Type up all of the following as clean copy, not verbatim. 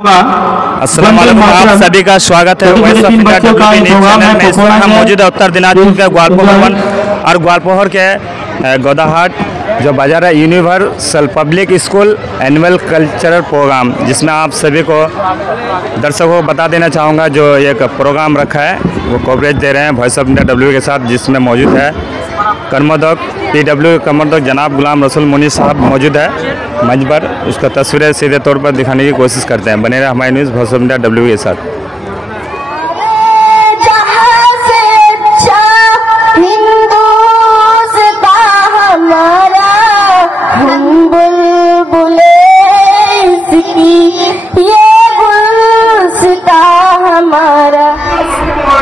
अस्सलाम वालेकुम, आप सभी का स्वागत है voice of India WB news channel में। इस वक्त हम मौजूद है उत्तर दिनाजपुर के ग्वालपोहर वन और ग्वालपोहर के गोदाहाट जो बाजार है universal public school annual cultural programme, जिसमें आप सभी को दर्शकों को बता देना चाहूँगा जो एक प्रोग्राम रखा है वो कवरेज दे रहे हैं वॉइस ऑफ इंडिया WB के साथ, जिसमें मौजूद है कर्मोदक PW कर्मोदक जनाब गुलाम रसूल मुनी साहब मौजूद है मंच पर। उसका तस्वीरें सीधे तौर पर दिखाने की कोशिश करते हैं। बने रहे हमारी news voice of India WB के साथ।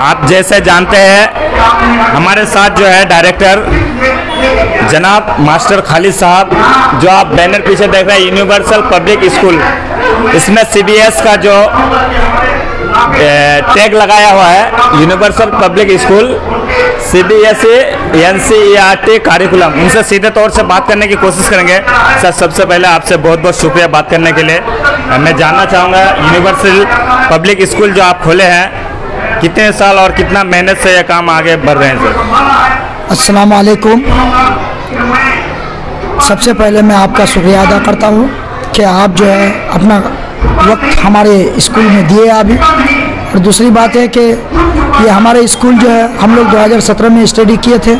आप जैसे जानते हैं हमारे साथ जो है डायरेक्टर जनाब मास्टर खालिद साहब, जो आप बैनर पीछे देख रहे हैं यूनिवर्सल पब्लिक स्कूल, इसमें CBS का जो टैग लगाया हुआ है universal public school CBSE NCERT curriculum, उनसे सीधे तौर से बात करने की कोशिश करेंगे। सर, सबसे पहले आपसे बहुत बहुत शुक्रिया बात करने के लिए। मैं जानना चाहूँगा यूनिवर्सल पब्लिक स्कूल जो आप खोले हैं, कितने साल और कितना मेहनत से यह काम आगे बढ़ रहे हैं सर? अस्सलाम वालेकुम। सबसे पहले मैं आपका शुक्रिया अदा करता हूँ कि आप जो है अपना वक्त हमारे स्कूल में दिए अभी। और दूसरी बात है कि ये हमारे स्कूल जो है हम लोग 2017 में स्टडी किए थे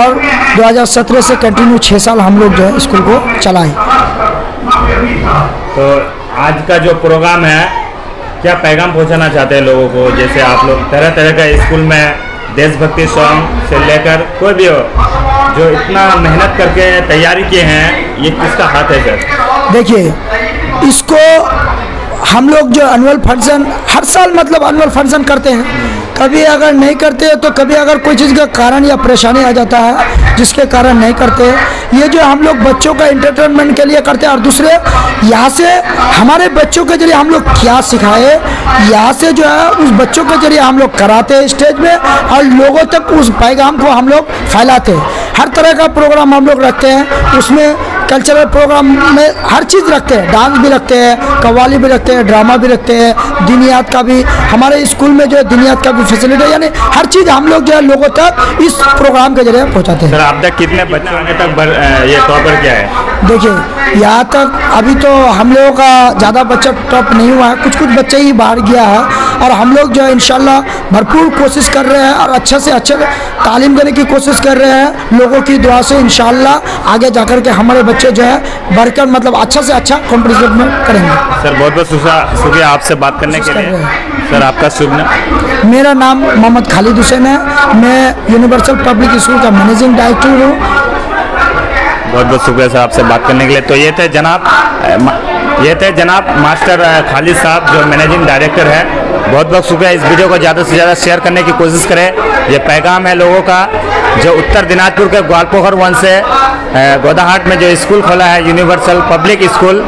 और 2017 से कंटिन्यू 6 साल हम लोग जो है स्कूल को चलाए। तो आज का जो प्रोग्राम है क्या पैगाम पहुंचाना चाहते हैं लोगों को? जैसे आप लोग तरह तरह का स्कूल में देशभक्ति सॉन्ग से लेकर कोई भी हो, जो इतना मेहनत करके तैयारी किए हैं, ये किसका हाथ है सर? देखिए, इसको हम लोग जो एनुअल फंक्शन हर साल मतलब एनुअल फंक्शन करते हैं, कभी अगर नहीं करते तो कभी अगर कोई चीज़ का कारण या परेशानी आ जाता है जिसके कारण नहीं करते। ये जो हम लोग बच्चों का एंटरटेनमेंट के लिए करते हैं और दूसरे यहाँ से हमारे बच्चों के जरिए हम लोग क्या सिखाए, यहाँ से जो है उस बच्चों के जरिए हम लोग कराते हैं स्टेज में और लोगों तक उस पैगाम को हम लोग फैलाते हैं। हर तरह का प्रोग्राम हम लोग रखते हैं, उसमें कल्चरल प्रोग्राम में हर चीज़ रखते हैं, डांस भी रखते हैं, कव्वाली भी रखते हैं, ड्रामा भी रखते हैं, दीनियात का भी हमारे स्कूल में जो है दीनियात का भी फैसिलिटी है, यानी हर चीज़ हम लोग जो है लोगों तक इस प्रोग्राम के जरिए पहुंचाते हैं। सर, आप तक कितने बच्चे आने तक ये टॉपर क्या है? देखिए, यहाँ तक अभी तो हम लोगों का ज़्यादा बच्चा टॉप नहीं हुआ है, कुछ बच्चे ही बाहर गया है और हम लोग जो है इंशाल्लाह भरपूर कोशिश कर रहे हैं और अच्छे से अच्छे तालीम देने की कोशिश कर रहे हैं। लोगों की दुआ से इंशाल्लाह आगे जाकर के हमारे बच्चे जो है बढ़कर मतलब अच्छा से अच्छा कॉम्पिटिशन में करेंगे। सर, बहुत बहुत शुक्रिया आपसे बात करने के लिए। सर, आपका शुभ नाम? मेरा नाम मोहम्मद खालिद हुसैन है, मैं यूनिवर्सल पब्लिक स्कूल का मैनेजिंग डायरेक्टर हूँ। बहुत बहुत शुक्रिया सर आपसे बात करने के लिए। तो ये थे जनाब मास्टर खालिद साहब जो मैनेजिंग डायरेक्टर है। बहुत बहुत शुक्रिया। इस वीडियो को ज़्यादा से ज़्यादा शेयर करने की कोशिश करें। ये पैगाम है लोगों का जो उत्तर दिनाजपुर के ग्वालपोहर वन से गोदाहाट में जो स्कूल खोला है यूनिवर्सल पब्लिक स्कूल,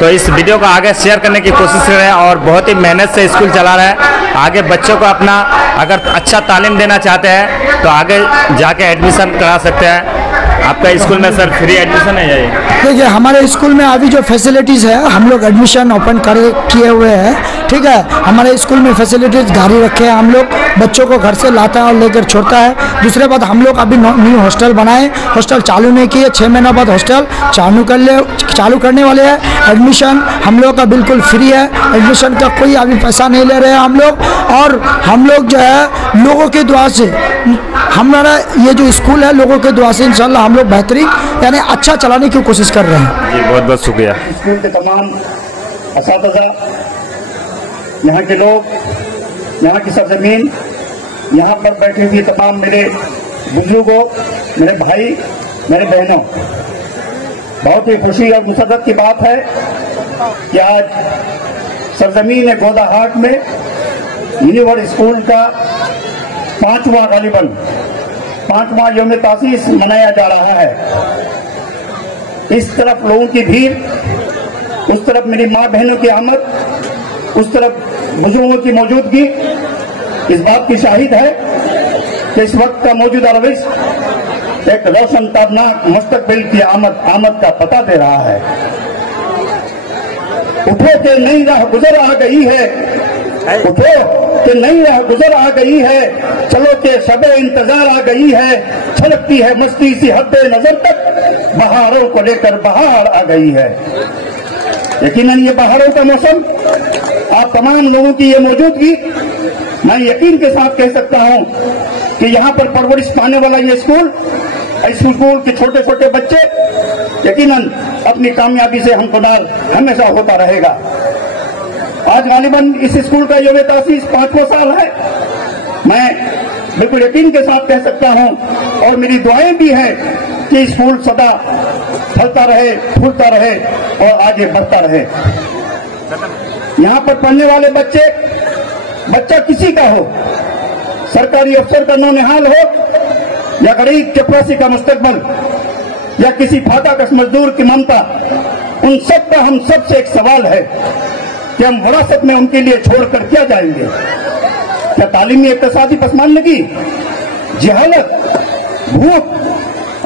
तो इस वीडियो को आगे शेयर करने की कोशिश करें और बहुत ही मेहनत से स्कूल चला रहा है। आगे बच्चों को अपना अगर अच्छा तालीम देना चाहते हैं तो आगे जाके एडमिशन करा सकते हैं। आपका स्कूल में सर फ्री एडमिशन है ये? देखिए, हमारे स्कूल में अभी जो फैसिलिटीज़ है हम लोग एडमिशन ओपन किए हुए हैं, ठीक है। हमारे स्कूल में फैसिलिटीज़ गाड़ी रखे हैं, हम लोग बच्चों को घर से लाता है और लेकर छोड़ता है। दूसरे बात, हम लोग अभी न्यू हॉस्टल बनाए, हॉस्टल चालू नहीं किए, 6 महीना बाद हॉस्टल चालू करने वाले हैं। एडमिशन हम लोग का बिल्कुल फ्री है, एडमिशन का कोई अभी पैसा नहीं ले रहे हैं हम लोग। और हम लोग जो है लोगों की दुआ से हमारा ये जो स्कूल है लोगों के दुआ से इंशाल्लाह हम लोग बेहतरीन यानी अच्छा चलाने की कोशिश कर रहे हैं। जी, बहुत बहुत शुक्रिया। स्कूल के तमाम असातिज़ा, यहाँ के लोग, यहाँ की सरजमीन, यहाँ पर बैठे हुए तमाम मेरे बुजुर्गों, मेरे भाई, मेरे बहनों, बहुत ही खुशी और मुसरत की बात है कि आज सरजमीन गोदाहाट में यूनिवर्सल स्कूल का 5वां यौम तासीस मनाया जा रहा है। इस तरफ लोगों की भीड़, उस तरफ मेरी माँ बहनों की आमद, उस तरफ बुजुर्गों की मौजूदगी इस बात की शाहिद है कि इस वक्त का मौजूदा रविश एक रोशन ताबनाक मुस्तकबिल की आमद का पता दे रहा है। उठो के नई राह गुजर आ गई है, उठो के नई राह गुजर आ गई है, चलो के शबे इंतजार आ गई है, छलकती है मस्ती सी हद्दे नजर तक, बहारों को लेकर बहार आ गई है। यकीनन ये बहारों का मौसम आप तमाम लोगों की ये मौजूदगी, मैं यकीन के साथ कह सकता हूं कि यहाँ पर परवरिश पाने वाला ये स्कूल, इस स्कूल के छोटे छोटे बच्चे यकीनन अपनी कामयाबी से हमकुदार हमेशा होता रहेगा। आज गालिबन इस स्कूल का यौम तासीस 5वां साल है। मैं बिल्कुल यकीन के साथ कह सकता हूं और मेरी दुआएं भी हैं कि स्कूल सदा फलता रहे, फूलता रहे और आगे बढ़ता रहे। यहाँ पर पढ़ने वाले बच्चा किसी का हो, सरकारी अफसर का नौनिहाल हो या गरीब चपरासी का मुस्तकबल या किसी फाटा कश मजदूर की ममता, उन सब का हम सबसे एक सवाल है कि हम विरासत में उनके लिए छोड़कर क्या जाएंगे? क्या तालीमी इक्तिसादी पसमानदगी, जहालत, भूख,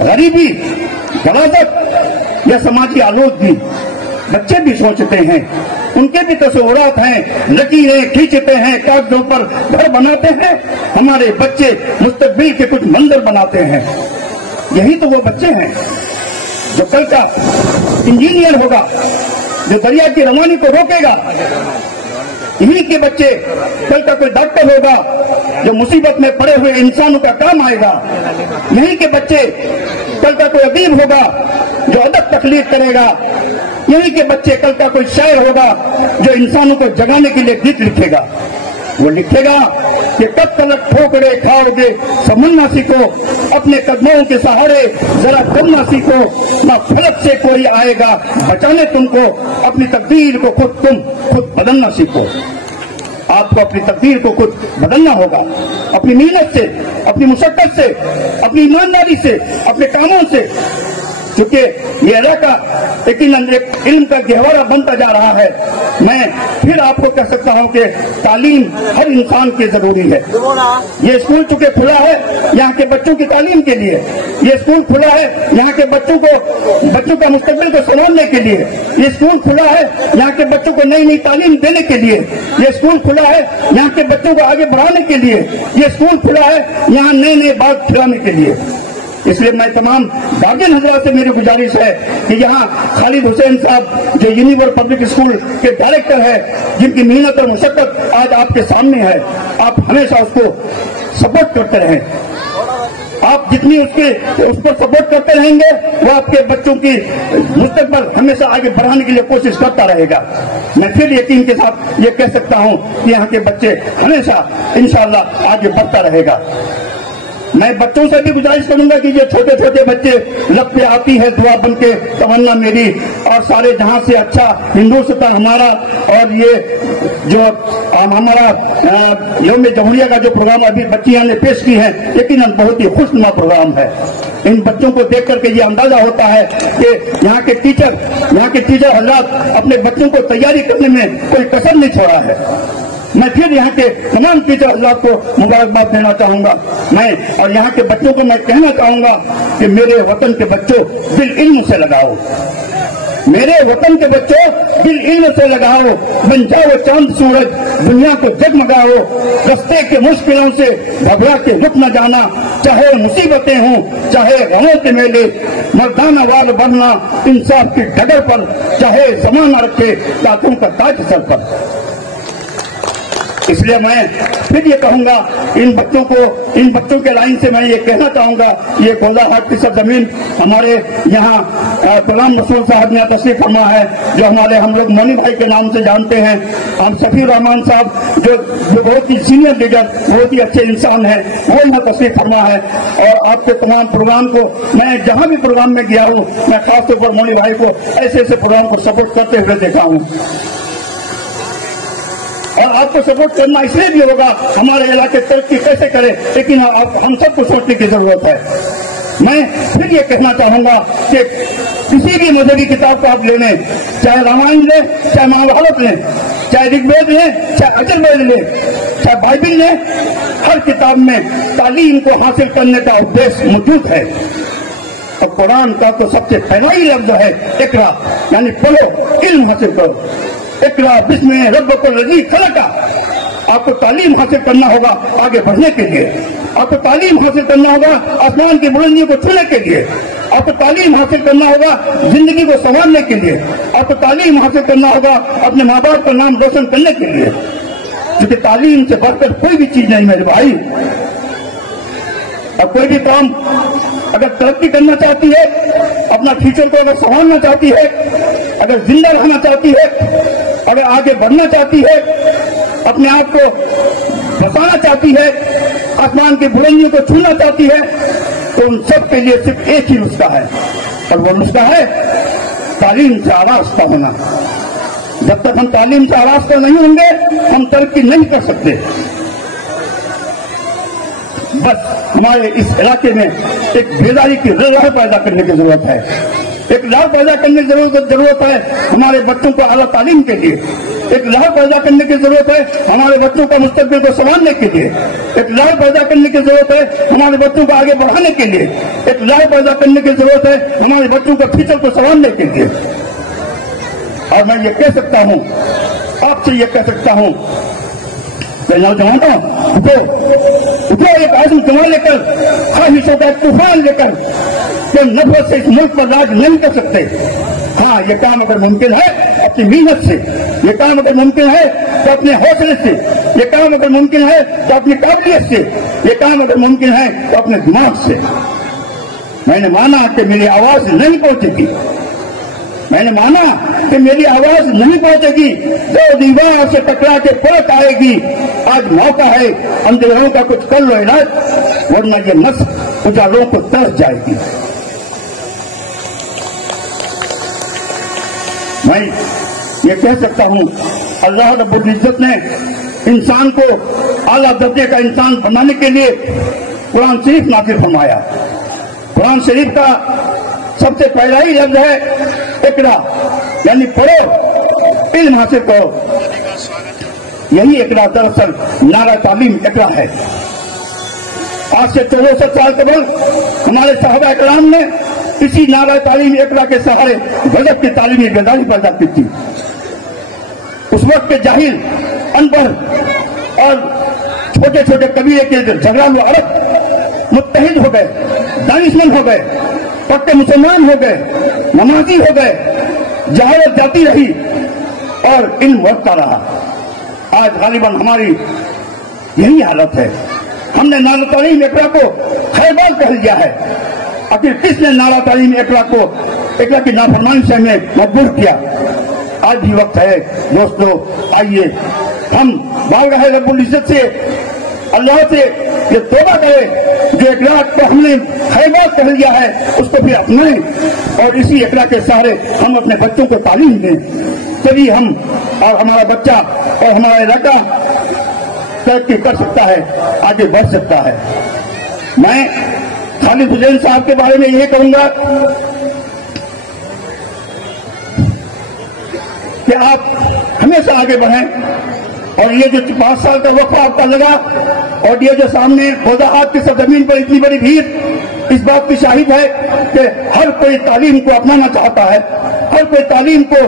गरीबी, गलाजत या समाजी आलोचगी? बच्चे भी सोचते हैं, उनके भी तस्वुरात हैं, लकीरें खींचते हैं, कागजों पर घर बनाते हैं। हमारे बच्चे मुस्तकबिल के कुछ मंजर बनाते हैं। यही तो वो बच्चे हैं जो कल का इंजीनियर होगा, जो दरिया की रवानी को रोकेगा। यही के बच्चे कल का कोई डॉक्टर होगा जो मुसीबत में पड़े हुए इंसानों का काम आएगा। यही के बच्चे कल का कोई अदीब होगा जो अदब तखलीक करेगा। यही के बच्चे कल का कोई शायर होगा जो इंसानों को जगाने के लिए गीत लिखेगा। वो लिखेगा कि कब तलक ठोकरे खाड़ दे समझना सीखो, अपने कदमों के सहारे जरा दमना सीखो, ना फलक से कोई आएगा बचाने तुमको, अपनी तकदीर को खुद बदलना सीखो। आपको अपनी तकदीर को खुद बदलना होगा, अपनी मेहनत से, अपनी मुशक्कत से, अपनी ईमानदारी से, अपने कामों से। क्योंकि ये इलाका यकीनन एक इल्म का गहवारा बनता जा रहा है। मैं फिर आपको कह सकता हूं कि तालीम हर इंसान की जरूरी है। ये स्कूल चूंकि खुला है यहाँ के बच्चों की तालीम के लिए, ये स्कूल खुला है यहाँ के बच्चों का मुस्तकबिल को संभालने के लिए, ये स्कूल खुला है यहाँ के बच्चों को नई नई तालीम देने के लिए, ये स्कूल खुला है यहाँ के बच्चों को आगे बढ़ाने के लिए, ये स्कूल खुला है यहाँ नए नए बाग खिलाने के लिए। इसलिए मैं तमाम गार्जियन हजरात से मेरी गुजारिश है कि यहाँ खालिद हुसैन साहब जो यूनिवर्सल पब्लिक स्कूल के डायरेक्टर है, जिनकी मेहनत और मुशक्कत आज आपके सामने है, आप हमेशा उसको सपोर्ट करते रहें। आप जितनी उस पर सपोर्ट करते रहेंगे वो आपके बच्चों की मुस्तकबिल हमेशा आगे बढ़ाने के लिए कोशिश करता रहेगा। मैं फिर यकीन के साथ ये कह सकता हूँ कि यहाँ के बच्चे हमेशा इंशाअल्लाह आगे बढ़ता रहेगा। मैं बच्चों से भी गुजारिश करूंगा कि ये छोटे छोटे बच्चे लब पे आती है दुआ बन के तमन्ना मेरी, और सारे जहां से अच्छा हिंदुस्तान हमारा, और ये जो हमारा यौम जमहूरिया का जो प्रोग्राम अभी बच्चियां ने पेश की है, यकीनन बहुत ही खुशनुमा प्रोग्राम है। इन बच्चों को देख करके ये अंदाजा होता है कि यहाँ के टीचर हजरात अपने बच्चों को तैयारी करने में कोई कसर नहीं छोड़ा है। मैं फिर यहाँ के तमाम टीचर अल्लाह को मुबारकबाद देना चाहूंगा। मैं और यहाँ के बच्चों को मैं कहना चाहूंगा कि मेरे वतन के बच्चों दिल इल्म से लगाओ, मेरे वतन के बच्चों दिल इल्म से लगाओ, बन जाओ चांद सूरज, दुनिया को जगमगाओ, रस्ते के मुश्किलों से घबरा के रुक न जाना, चाहे मुसीबतें हों चाहे गमों के मेले, मर्दाना वाल बनना इंसाफ की डगर पर, चाहे जमाना रखे ताकों का ताज सर पर। इसलिए मैं फिर ये कहूंगा इन बच्चों के लाइन से मैं ये कहना चाहूंगा, ये गोलाघाट की सरजमीन हमारे यहाँ गुलाम मसूद साहब ने तशरीफ फरमा है, जो हम लोग मनी भाई के नाम से जानते हैं। हम सफीर रहमान साहब जो बहुत ही सीनियर लीडर, बहुत ही अच्छे इंसान है, वो यहाँ तशरीफ फरमा है। और आपके तमाम प्रोग्राम को मैं जहाँ भी प्रोग्राम में गया हूँ, मैं खासतौर पर मनी भाई को ऐसे प्रोग्राम को सपोर्ट करते हुए देखा हूँ। और आपको सपोर्ट करना इसलिए भी होगा, हमारे इलाके तरक्की कैसे करे, लेकिन हम सबको सोचने की जरूरत है। मैं फिर ये कहना चाहूंगा कि किसी भी मजहबी किताब को आप ले लें, चाहे रामायण लें, चाहे महाभारत लें, चाहे ऋग्वेद लें, चाहे अजरवेद लें, चाहे बाइबिल लें, हर किताब में तालीम को हासिल करने का उद्देश्य मौजूद है। और कुरान का तो सबसे पहला ही लफ्ज है इकरा, यानी पढ़ो, इल्म हासिल करो। इकरा बिस्मिल्लाह रब्बकुल लज़ी खलका। आपको तालीम हासिल करना होगा आगे बढ़ने के लिए, आपको तालीम हासिल करना होगा आसमान की बुलंदियों को छूने के लिए, आपको तालीम हासिल करना होगा जिंदगी को संवारने के लिए, आपको तालीम हासिल करना होगा अपने माँ बाप का नाम रोशन करने के लिए, क्योंकि तालीम से बढ़कर कोई भी चीज नहीं मेरे भाई। और कोई भी काम अगर तरक्की करना चाहती है, अपना फ्यूचर को अगर संभालना चाहती है, अगर जिंदा रहना चाहती है, अगर आगे बढ़ना चाहती है, अपने आप को बचाना चाहती है, आसमान की बुलंदियों को छूना चाहती है, तो उन सब के लिए सिर्फ एक ही नुस्खा है, और वो नुस्खा है तालीम से आरास्ता होना। जब तक हम तालीम से आरास्ता नहीं होंगे, हम तरक्की नहीं कर सकते। बस हमारे इस इलाके में एक बेदारी की राह पैदा करने की जरूरत है, एक राह पैदा करने की जरूरत है हमारे बच्चों को आला तालीम के लिए, एक राह पैदा करने की जरूरत है हमारे बच्चों का मुस्तकबिल को संभालने के लिए, एक राह पैदा करने की जरूरत है हमारे बच्चों को आगे बढ़ाने के लिए, एक राह पैदा करने की जरूरत है हमारे बच्चों का फ्यूचर को संभालने के लिए। और मैं ये कह सकता हूँ, आपसे ये कह सकता हूँ कि नौजवानों उठो, उठो, एक आज़म जमा लेकर, ख्वाहिशों का तूफान लेकर, कि नफरत से इस मुल्क पर राज नहीं कर सकते। हाँ, ये काम अगर मुमकिन है अपनी मेहनत से, ये काम अगर मुमकिन है तो अपने हौसले से, ये काम अगर मुमकिन है तो अपनी काबिलियत से, ये काम अगर मुमकिन है तो अपने दिमाग से। मैंने माना कि मेरी आवाज नहीं पहुंचेगी, मैंने माना कि मेरी आवाज नहीं पहुंचेगी, तो दीवार से टकरा के पलट आएगी। आज मौका है, अंधेरों का कुछ कर लो इलाज, वरना ये नस्ल उजालों को तरस जाएगी। मैं ये कह सकता हूँ, अल्लाह रब्बुल इज्जत ने इंसान को आला दर्जे का इंसान बनाने के लिए कुरान शरीफ नाज़िल फरमाया। कुरान शरीफ का सबसे पहला ही लफ्ज है इकरा, यानी पढ़ो, इल्म हासिल करो। यही इकरा दरअसल नारा तालीम इकरा है। आज से 64 साल कबल हमारे साहबा इकराम ने इसी नारा तालीम इकरा के सहारे गजब की तालीमी बेदारी पैदा की थी। उस वक्त के जाहिल, अनपढ़ और छोटे छोटे कबीले के झगड़ालू अरब मुत्तहिद हो गए, दानिशमंद हो गए, पक्के मुसलमान हो गए, नमाजी हो गए, जहालत जाती रही और इल्म बढ़ता रहा। आज गालिबन हमारी यही हालत है। हमने नारा तालीम इकरा को खैरबाल कह दिया है। आखिर किसने नारा तालीम इकरा को, इकरा की नाफरमानी से हमें मजबूर किया? आज भी वक्त है दोस्तों, आइए हम मांग रहे रब्बुल इज्जत से, अल्लाह से ये तौबा करें, जो इकरा को हमने खैरबाल कह दिया है उसको फिर अपनाएं और इसी इकरा के सहारे हम अपने बच्चों को तालीम दें, तभी हम और हमारा बच्चा और हमारा इलाका तरक्की कर सकता है, आगे बढ़ सकता है। मैं खालिद हुसैन साहब के बारे में यही कहूंगा कि आप हमेशा आगे बढ़ें, और ये जो 5 साल का वक्फा आपका लगा और ये जो सामने वजाहत की सरजमीन पर इतनी बड़ी भीड़, इस बात की शाहिद है कि हर कोई तालीम को अपनाना चाहता है, हर कोई तालीम को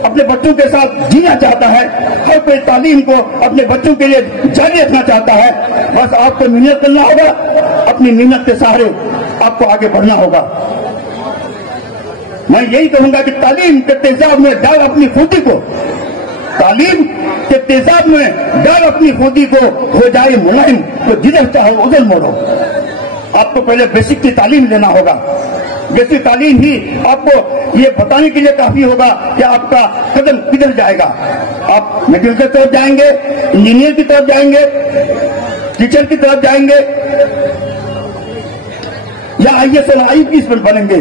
अपने बच्चों के साथ जीना चाहता है, हर कोई तालीम को अपने बच्चों के लिए जारी रखना चाहता है। बस आपको मेहनत करना होगा, अपनी मेहनत के सहारे आपको आगे बढ़ना होगा। मैं यही कहूंगा कि तालीम के तेजाब में डाल अपनी खूदी को, तालीम के तेजाब में डाल अपनी खूदी को, हो जाए मुलायम तो जिधर चाहे उधर मोड़ो। आपको पहले बेसिक की तालीम लेना होगा। बेसिक तालीम ही आपको ये बताने के लिए काफी होगा कि आपका कदम किधर जाएगा। आप मेडिकल की तरफ जाएंगे, इंजीनियर की तरफ जाएंगे, टीचर की तरफ जाएंगे, या IAS और IPS बनेंगे।